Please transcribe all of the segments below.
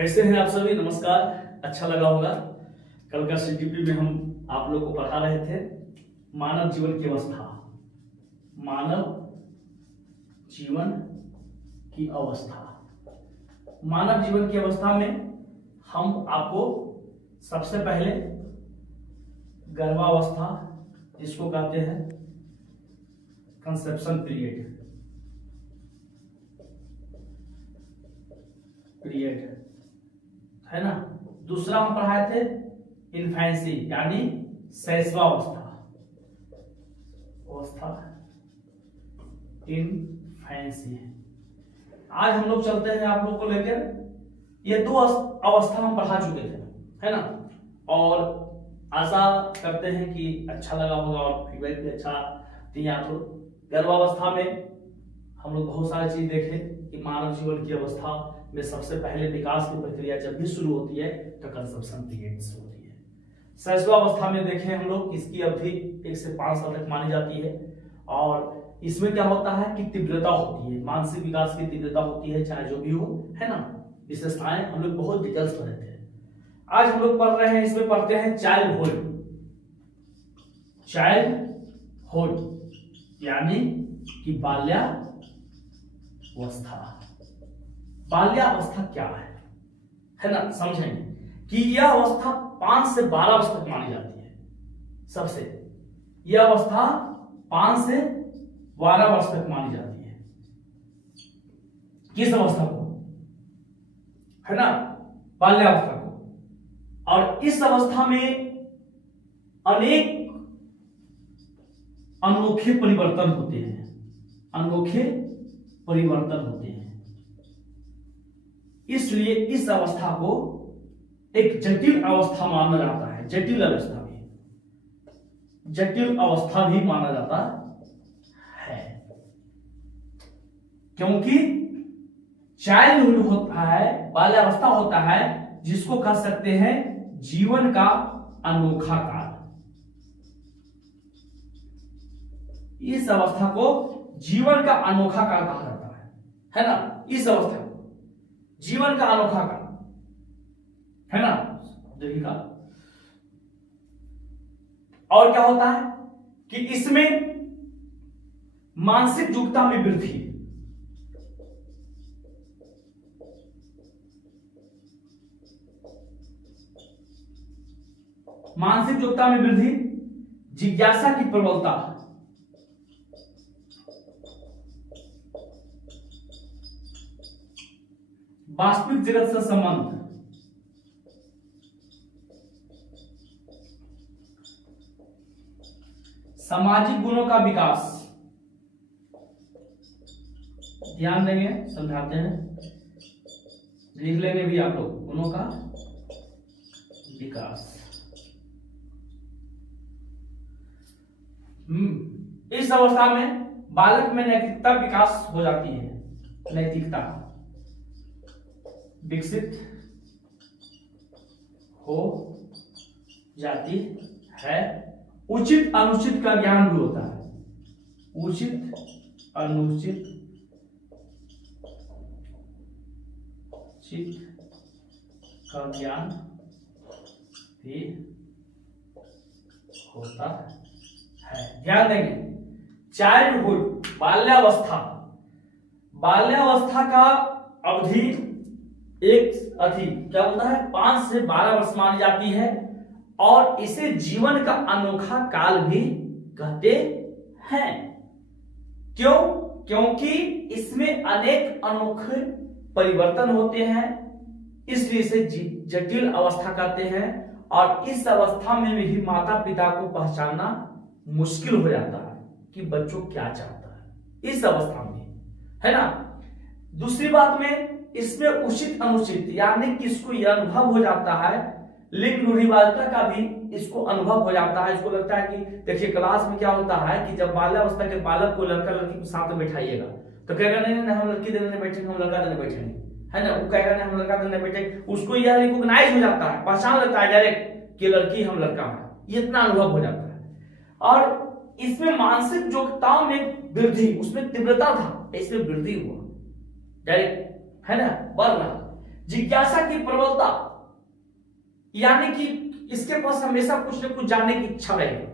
कैसे हैं आप सभी। नमस्कार। अच्छा लगा होगा। कल का सीटीपी में हम आप लोग को पढ़ा रहे थे मानव जीवन की अवस्था। मानव जीवन की अवस्था। मानव जीवन की अवस्था में हम आपको सबसे पहले गर्भावस्था, जिसको कहते हैं कंसेप्शन पीरियड है ना। दूसरा हम पढ़ाए थे इन्फेंसी यानी शैशवावस्था। इन्फेंसी। आज हम लोग चलते हैं आप लोग को लेकर, ये दो अवस्था हम पढ़ा चुके थे, है ना। और आशा करते हैं कि अच्छा लगा होगा और फीडबैक भी अच्छा दिया। तो गर्भावस्था में हम लोग बहुत सारी चीज देखे कि मानव जीवन की अवस्था में सबसे पहले विकास की प्रक्रिया जब भी शुरू होती है तो कंसेप्शन पीरियड से होती है। शैशवावस्था में देखें हम लोग, इसकी अवधि 1 से 5 साल तक मानी जाती है। और इसमें क्या होता है कि तीव्रता होती है, मानसिक विकास की तीव्रता होती है, चाहे जो भी हो, है ना। विशेषताएं हम लोग बहुत डिटेल्स में रहते हैं। आज हम लोग पढ़ रहे हैं, इसमें पढ़ते हैं चाइल्डहुड यानी कि बाल्यावस्था। बाल्यावस्था क्या है ना। समझेंगे कि यह अवस्था 5 से 12 वर्ष तक मानी जाती है। सबसे यह अवस्था 5 से 12 वर्ष तक मानी जाती है। किस अवस्था को, है ना, बाल्यावस्था को। और इस अवस्था में अनेक अनोखे परिवर्तन होते हैं। इसलिए इस अवस्था को एक जटिल अवस्था माना जाता है। जटिल अवस्था भी माना जाता है, क्योंकि चाइल्डहुड होता है, बाल्यावस्था होता है, जिसको कह सकते हैं जीवन का अनोखा काल। इस अवस्था को जीवन का अनोखा काल कहा जाता है ना। इस अवस्था को जीवन का अनोखा काल, है ना, देखिएगा। और क्या होता है कि इसमें मानसिक योग्यता में वृद्धि, जिज्ञासा की प्रबलता, वास्तविक जगत से संबंध, सामाजिक गुणों का विकास। ध्यान देंगे, समझाते हैं, लिख लेंगे भी आप लोग, गुणों का विकास। इस अवस्था में बालक में नैतिकता विकास हो जाती है। नैतिकता विकसित हो जाती है। उचित अनुचित का ज्ञान भी होता है। उचित अनुचित का ज्ञान भी होता है। ध्यान देंगे, चाइल्डहुड बाल्यावस्था का अवधि क्या होता है, 5 से 12 वर्ष मानी जाती है। और इसे जीवन का अनोखा काल भी कहते हैं। क्यों? क्योंकि इसमें अनेक अनोखे परिवर्तन होते हैं, इसलिए इसे जटिल अवस्था कहते हैं। और इस अवस्था में भी माता पिता को पहचानना मुश्किल हो जाता है कि बच्चों क्या चाहता है इस अवस्था में, है ना। दूसरी बात में इसमें उचित अनुचित यानी कि इसको यह अनुभव हो जाता है, लिंग रूढ़िवादिता का भी इसको अनुभव हो जाता है। इसको लगता है कि देखिए क्लास में क्या होता है कि जब बाल्यावस्था के बालक को लड़का लड़की को साथ में बैठाइएगा तो कहेगा नहीं नहीं हम लड़की देने बैठेंगे, हम लड़का देने बैठेंगे, है ना। वो कहेगा नहीं हम लड़का देने बैठेंगे, उसको यह रिकॉग्नाइज हो जाता है, पहचान लेता है डायरेक्ट कि लड़की हम लड़का है, इतना अनुभव हो जाता है। और इसमें मानसिक योग्यताओं में वृद्धि, उसमें तीव्रता था, इसमें वृद्धि हुआ डायरेक्ट, है ना, बढ़ रहा। जिज्ञासा की प्रबलता, यानी कि इसके पास हमेशा कुछ न कुछ जानने की इच्छा रहेगी,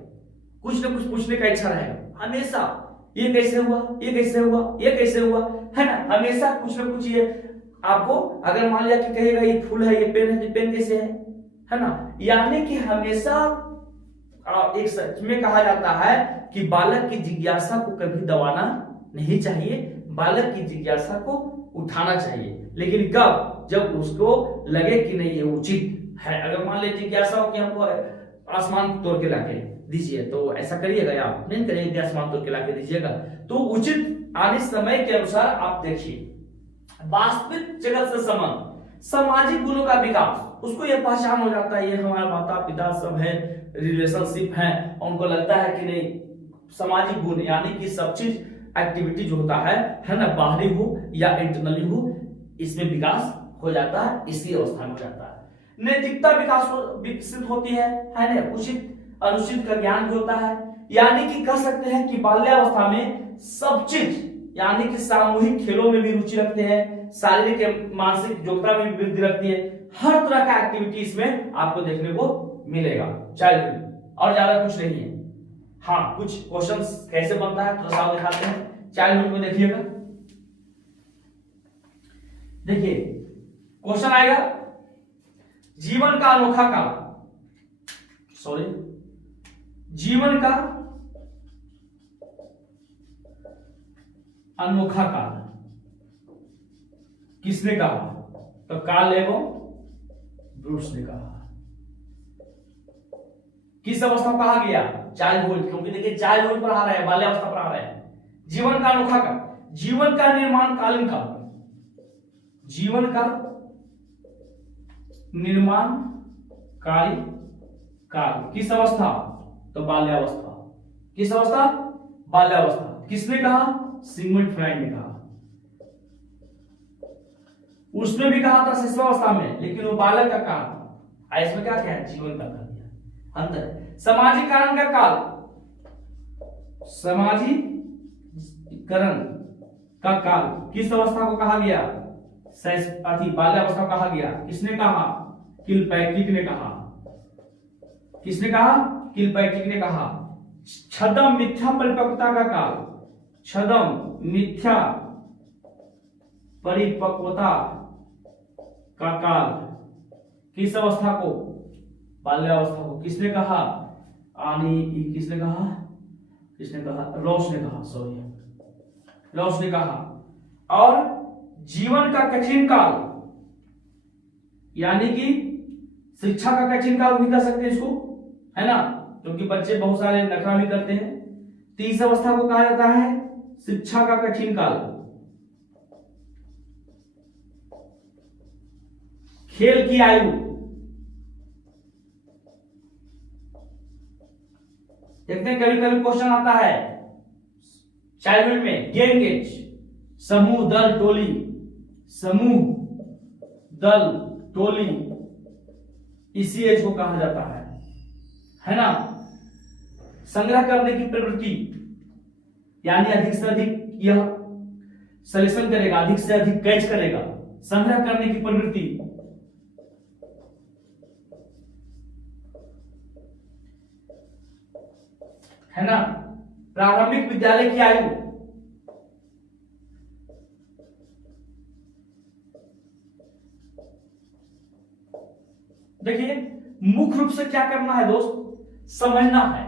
कुछ न कुछ पूछने का इच्छा रहेगा हमेशा। ये कैसे हुआ, ये कैसे हुआ, ये कैसे हुआ, है ना, हमेशा कुछ न कुछ। ये आपको अगर मान लिया कि कहेगा ये फूल है, ये पेन है, ये पेन कैसे है ना, यानी कि हमेशा एक सच में कहा जाता है कि बालक की जिज्ञासा को कभी दबाना नहीं चाहिए, बालक की जिज्ञासा को उठाना चाहिए, लेकिन कब, जब उसको लगे कि नहीं ये उचित है। अगर मान लीजिए जिज्ञासा हो कि हमको आसमान तोड़ के लाके दीजिए, तो ऐसा करिएगा, आप नहीं करेंगे आसमान तोड़ के लाके दीजिएगा, तो उचित आने समय के अनुसार आप देखिए। वास्तविक जगत से संबंध, सामाजिक गुणों का विकास, उसको यह पहचान हो जाता है ये हमारे माता पिता सब है, रिलेशनशिप है, उनको लगता है कि नहीं सामाजिक गुण, यानी कि सब चीज एक्टिविटी जो होता है ना, बाहरी हो या इंटरनली हो, इसमें विकास हो जाता है, इसी अवस्था में हो जाता है। नैतिकता विकसित होती है ना, उचित अनुचित का ज्ञान भी होता है, यानी कि कह सकते हैं कि बाल्यावस्था में सब चीज, यानी कि सामूहिक खेलों में भी रुचि रखते हैं, शारीरिक मानसिक योग्यता में भी वृद्धि रखती है, हर तरह का एक्टिविटी इसमें आपको देखने को मिलेगा चाइल्डहुड, और ज्यादा कुछ नहीं है। हाँ, कुछ क्वेश्चंस कैसे बनता है थोड़ा सा दिखाते हैं चाइल्डहुड में, देखिएगा। देखिए क्वेश्चन आएगा, जीवन का अनोखा काल, जीवन का अनोखा काल किसने कहा, तो कार्ल लेवो ब्रूस ने कहा। किस अवस्था को कहा गया, चाइल्डहुड, क्योंकि देखिए चाइल्डहुड पर आ रहा है, बाल्यावस्था पर आ रहा है। जीवन का अनोखा काल, जीवन का निर्माण कालीन काल, जीवन का निर्माण कालीन काल, किस अवस्था, तो बाल्यावस्था, किस अवस्था, बाल्यावस्था। किसने कहा, सिगमंड फ्राइड ने कहा। उसने भी कहा था शिशुअवस्था में, लेकिन वो बालक का कहा था, इसमें क्या क्या है, जीवन का कर दिया अंतर। सामाजिकरण का काल, सामाजिकरण का काल किस अवस्था को कहा गया, बाल्यावस्था को कहा गया। किसने कहा, किलपैट्रिक ने कहा। किसने कहा, किलपैट्रिक ने कहा। छद्म मिथ्या परिपक्वता का काल, छद्म मिथ्या परिपक्वता का काल किस अवस्था को, बाल्यावस्था को। किसने कहा, किसने कहा, किसने कहा, रॉस ने कहा, रॉस ने कहा। और जीवन का कठिन काल, यानी कि शिक्षा का कठिन काल भी कह सकते हैं इसको, है ना, क्योंकि बच्चे बहुत सारे नखरा भी करते हैं। तीस अवस्था को कहा जाता है शिक्षा का कठिन काल। खेल की आयु, देखते हैं कभी कभी क्वेश्चन आता है चाइल्डहुड में, गैंग एज, समूह दल टोली, समूह दल टोली, इसी एज को कहा जाता है ना। संग्रह करने की प्रवृत्ति, यानी अधिक से अधिक यह सलेक्शन करेगा, अधिक से अधिक कैच करेगा, संग्रह करने की प्रवृत्ति। है ना। प्रारंभिक विद्यालय की आयु, देखिए मुख्य रूप से क्या करना है दोस्त, समझना है।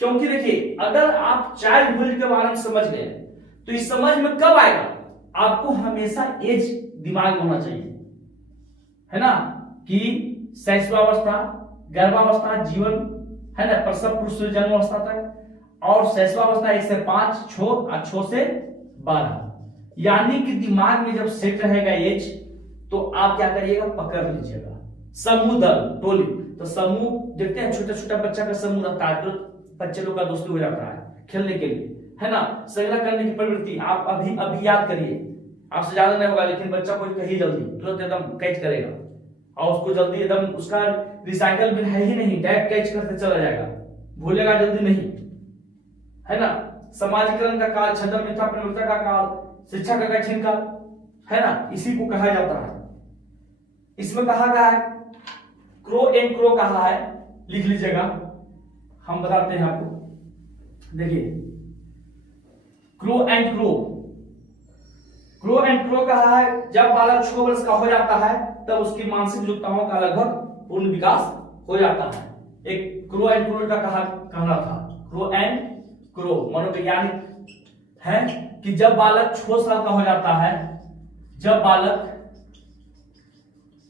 क्योंकि देखिए अगर आप चाइल्डहुड के बारे में समझ गए तो इस समझ में कब आएगा, आपको हमेशा एज दिमाग में होना चाहिए, है ना, कि शैशवावस्था, गर्भावस्था, जीवन, है ना, प्रसव पुरुष से जन्मावस्था तक, और शैशवावस्था 1 से 5, 6 और 6 से 12, यानी कि दिमाग में जब सेट रहेगा एज, तो आप क्या करिएगा, पकड़ लीजिएगा। समूह दल टोली, तो समूह देखते हैं छोटा छोटा बच्चा का समूह रहता है, तो बच्चे लोग का दोस्ती हो जाता है खेलने के लिए, है ना। संग्रह करने की प्रवृत्ति आप अभी याद करिए, आपसे ज्यादा नहीं होगा, लेकिन बच्चा को कहीं जल्दी तुरंत एकदम कैच करेगा, और उसको जल्दी एकदम, उसका रिसाइकल बिन है ही नहीं, डायरेक्ट कैच करते चला जाएगा, भूलेगा जल्दी नहीं, है ना। समाजीकरण का काल, छद्म मिथ्या परिवर्तन का काल, शिक्षा का कठिन काल, है ना, इसी को कहा जाता है। इसमें कहा गया है क्रो एंड क्रो कहा है, लिख लीजिएगा, हम बताते हैं आपको। देखिए crow and crow, crow and crow कहा है जब बालक 6 वर्ष का हो जाता है तब उसकी मानसिक योग्यताओं का लगभग पूर्ण विकास हो जाता है। एक क्रो एंड क्रो का कहना था, क्रो एंड क्रो मनोवैज्ञानिक है कि जब बालक 6 साल का हो जाता है, जब बालक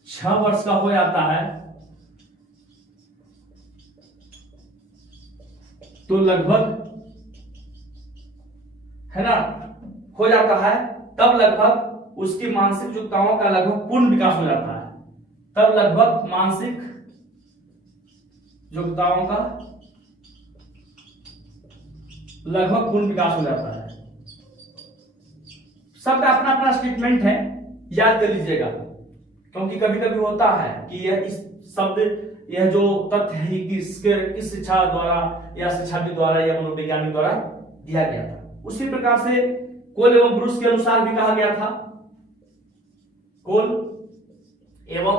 6 वर्ष का हो जाता है तो लगभग, है ना, हो जाता है तब लगभग उसकी मानसिक योग्यताओं का लगभग पूर्ण विकास हो जाता है, तब लगभग मानसिक योग्यताओं का लगभग पूर्ण विकास हो जाता है। सबका अपना अपना स्टेटमेंट है, याद कर लीजिएगा, क्योंकि कभी कभी होता है कि यह इस शब्द, यह जो तथ्य है कि किस शिक्षा द्वारा या शिक्षाविद द्वारा या मनोवैज्ञानिक द्वारा दिया गया था। उसी प्रकार से कोल एवं ब्रूस के अनुसार भी कहा गया था, कोल एवं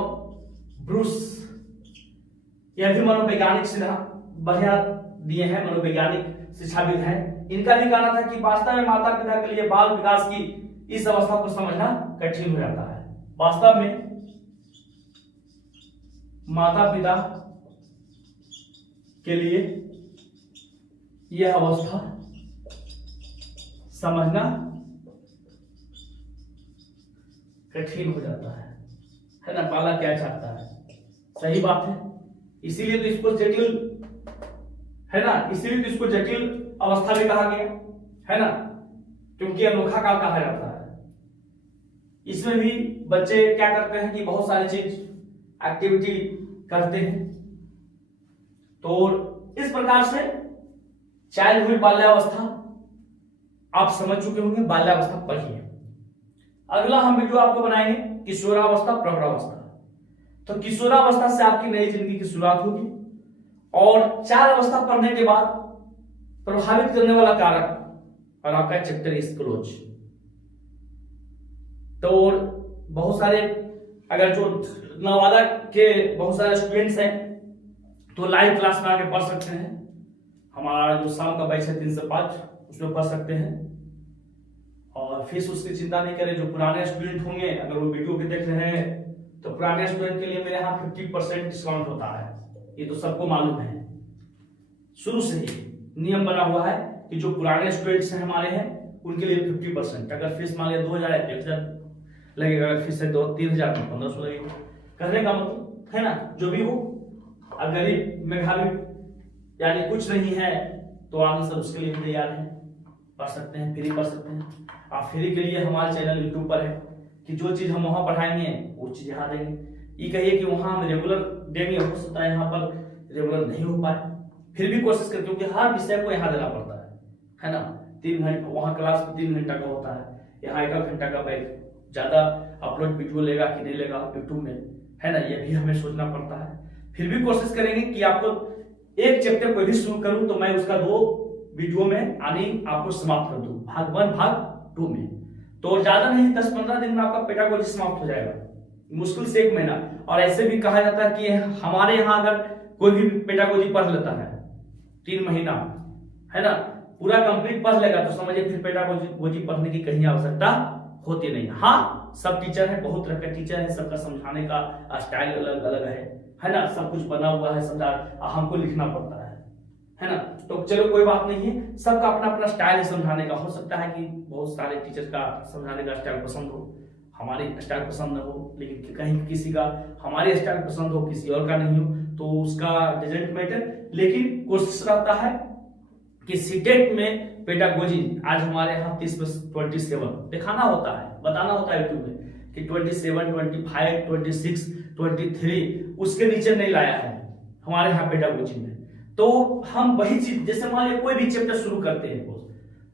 ब्रूस, यह भी मनोवैज्ञानिक से बढ़िया दिए हैं, मनोवैज्ञानिक शिक्षाविद हैं। इनका भी कहना था कि वास्तव में माता पिता के लिए बाल विकास की इस अवस्था को समझना कठिन हो जाता है। वास्तव में माता पिता के लिए यह अवस्था समझना कठिन हो जाता है ना, बालक क्या चाहता है, सही बात है। इसीलिए तो इसको जटिल, है ना, इसीलिए तो इसको जटिल अवस्था भी कहा गया, है ना, क्योंकि अनोखा काल कहा जाता है। इसमें भी बच्चे क्या करते हैं कि बहुत सारी चीज एक्टिविटी करते हैं। तो इस प्रकार से चाइल्डहुड बाल्यावस्था आप समझ चुके होंगे, बाल्यावस्था पढ़िए। अगला हम वीडियो आपको बनाएंगे किशोरावस्था, प्रौढ़ावस्था। तो किशोरावस्था से आपकी नई जिंदगी की शुरुआत होगी और 4 अवस्था पढ़ने के बाद प्रभावित करने वाला कारक और आपका चैप्टर इज क्लोज। तो बहुत सारे, अगर जो नवादा के बहुत सारे स्टूडेंट्स हैं तो लाइव क्लास में आके पढ़ सकते हैं। हमारा जो शाम का बैच है 3 से 5, उसमें पढ़ सकते हैं और फीस उसकी चिंता नहीं करें। जो पुराने स्टूडेंट होंगे, अगर वो वीडियो के देख रहे हैं, तो पुराने स्टूडेंट के लिए मेरे यहाँ 50% डिस्काउंट होता है, ये तो सबको मालूम है। शुरू से ही नियम बना हुआ है कि जो पुराने स्टूडेंट्स हैं हमारे हैं उनके लिए 50%। अगर फीस मान लिया 2000 है 1000 लगेगा, अगर फीस है 3000 तो 1500 लगेगा। कहने का मतलब है ना, जो भी हो, अब गरीब मेघावी यानी कुछ नहीं है तो आगे सब उसके लिए भी तैयार है, पढ़ सकते हैं, फ्री पढ़ सकते हैं। आप फ्री के लिए हमारे चैनल यूट्यूब पर है कि जो चीज हम वहां पढ़ाएंगे वो चीज यहाँ देंगे। ये कहिए कि वहां हम रेगुलर देंगे, हो सकता है यहाँ पर रेगुलर नहीं हो पाए, फिर भी कोशिश करें, क्योंकि हर विषय को यहाँ देना पड़ता है ना। 3 घंटे वहाँ क्लास में 3 घंटा का होता है, यहाँ 1 घंटा का बैच, ज्यादा अपलोड वीडियो लेगा कि नहीं लेगा यूट्यूब में, है ना, ये भी हमें सोचना पड़ता है। फिर भी कोशिश करेंगे कि आपको एक चैप्टर कोई भी शुरू करूं तो मैं उसका 2 वीडियो में आने आपको समाप्त कर दूं, भाग 1 भाग 2 में। तो ज्यादा नहीं, 10-15 दिन में आपका पेडागोजी समाप्त हो जाएगा, मुश्किल से 1 महीना। और ऐसे भी कहा जाता है कि हमारे यहाँ अगर कोई भी पेडागोजी पढ़ लेता है 3 महीना, है ना, पूरा कंप्लीट पढ़ लेगा तो समझिए फिर पेडागोजी पढ़ने की कहीं आवश्यकता होती नहीं। हाँ, सब टीचर है, बहुत तरह के टीचर है, सबका समझाने का स्टाइल अलग अलग है ना, सब कुछ बना हुआ है, समझा हमको लिखना पड़ता है ना। तो चलो कोई बात नहीं है, सबका अपना अपना स्टाइल समझाने का। हो सकता है कि बहुत सारे टीचर का समझाने का स्टाइल पसंद हो, हमारी स्टाइल पसंद न हो, लेकिन कहीं किसी का हमारे स्टाइल पसंद हो, किसी और का नहीं हो, तो उसका डजंट मैटर। लेकिन कोशिश रहता है कि सीटेट में पेडागोजी आज हमारे यहाँ 30+27 दिखाना होता है, बताना होता है यूट्यूब में कि 27, 25, 26, 23 उसके नीचे नहीं लाया है हमारे यहाँ पेडागोजी में। तो हम वही चीज, जैसे मान लिया कोई भी चैप्टर शुरू करते हैं,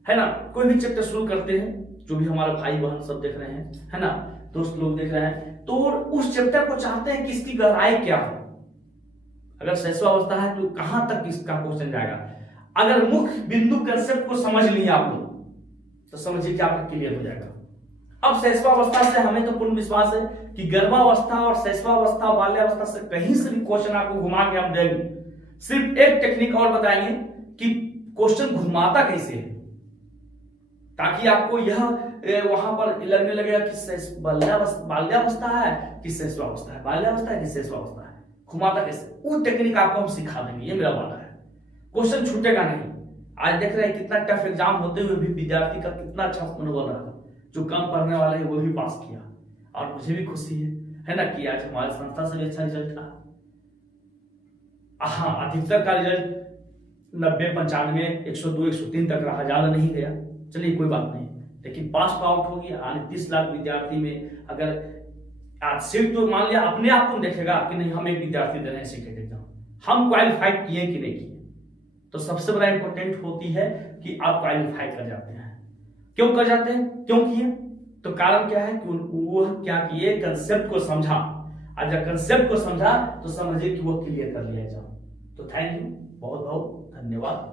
है ना, कोई भी चैप्टर शुरू करते हैं, जो भी हमारे भाई बहन सब देख रहे हैं, है ना, दोस्त लोग देख रहे हैं, तो उस चैप्टर को चाहते हैं कि इसकी गहराई क्या हो। अगर शैशवावस्था है तो कहां तक इसका क्वेश्चन जाएगा। अगर मुख्य बिंदु कंसेप्ट को समझ लिए आप लोग तो समझिए कि आपका क्लियर हो जाएगा। अब शैशवावस्था से हमें तो पूर्ण विश्वास है कि गर्भावस्था और शैशवावस्था बाल्यावस्था से कहीं से भी क्वेश्चन आपको घुमा के हम देंगे। सिर्फ एक टेक्निक और बताएंगे कि क्वेश्चन घुमाता कैसे है, ताकि आपको यह वहां पर लगने लगेगा कि बाल्यावस्था है कि शैशवावस्था है, बाल्यावस्था है कि शैशवावस्था है, घुमाता कैसे, वो टेक्निक आपको हम सिखा देंगे। ये मेरा वादा है, क्वेश्चन छूटेगा नहीं। आज देख रहे हैं कितना टफ एग्जाम होते हुए भी विद्यार्थी का कितना अच्छा मनोबल रहा, जो कम पढ़ने वाले हैं वो भी पास किया, और मुझे भी खुशी है ना कि आज हमारी संस्था से भी अच्छा रिजल्ट रहा। हाँ, अधिकतर का रिजल्ट 90, 95, 102, 103 तक रहा, ज्यादा नहीं गया। चलिए कोई बात नहीं, लेकिन पास आउट हो गया। 30 लाख विद्यार्थी में अगर आज सीट तो मान लिया अपने आप तुम देखेगा कि नहीं हम एक विद्यार्थी दे रहे हैं सीटेट एग्जाम, हम क्वालिफाइड किए कि नहीं किए, तो सबसे बड़ा इंपॉर्टेंट होती है कि आप क्वालिफाई कर जाते हैं। क्यों कर जाते हैं, क्यों किए, तो कारण क्या है कि वो क्या किए, कंसेप्ट को समझा, और जब कंसेप्ट को समझा तो समझिए कि वो क्लियर कर लिया एग्जाम। तो थैंक यू, बहुत बहुत धन्यवाद।